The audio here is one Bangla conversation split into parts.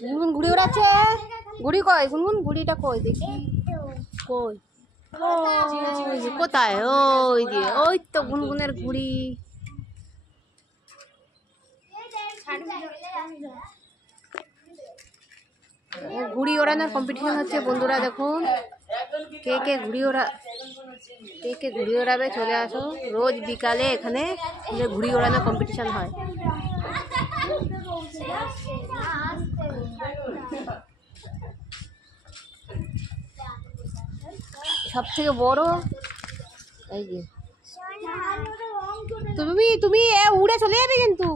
গুনগুন ঘুড়ি ওড়াচ্ছে। ঘুড়ি কই গুনগুন? ঘুড়িটা কই দেখি। কই? ওই যে কোথায়? ওই যে, ওই তো গুনগুনের ঘুড়ি। ঘুড়ি ওড়ানোর কম্পিটিশন হচ্ছে বন্ধুরা, দেখুন কে কে ঘুড়ি ওড়াবে চলে আসো। রোজ বিকালে এখানে ঘুড়ি ওড়ানোর কম্পিটিশন হয়। সব থেকে বড় এই যে। তুমি উড়ে চলে যাবে কিন্তু,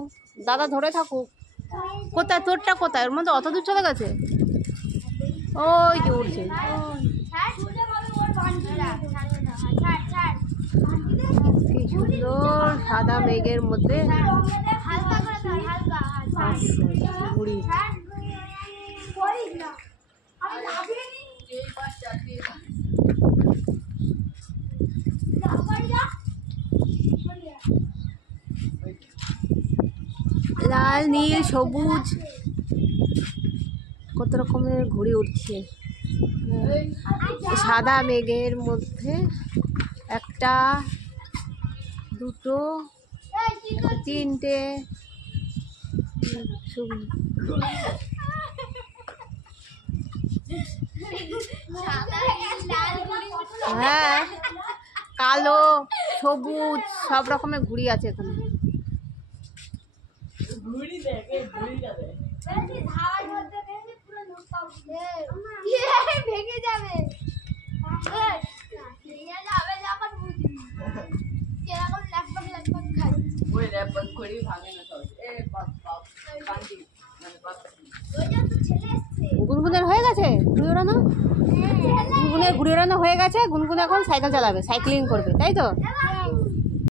দাদা ধরে থাকুক। কোথায় তোরটা? কোথায়? ওর মধ্যে অত দূর চলে গেছে। ওই যে উঠছে। কি সুন্দর সাদা মেঘের মধ্যে ঘুড়ি। লাল, নীল, সবুজ কত রকমের ঘুড়ি উঠছে সাদা মেঘের মধ্যে। একটা, দুটো, তিনটে। হ্যাঁ, কালো, সবুজ সব রকমের ঘুড়ি আছে এখানে। ভেঙে যাবে। গুনগুনের হয়ে গেছে ঘুড়ি ওড়ানো? গুনগুনের ঘুড়ি ওড়ানো হয়ে গেছে। গুনগুন এখন সাইকেল চালাবে, সাইক্লিং করবে, তাই তো?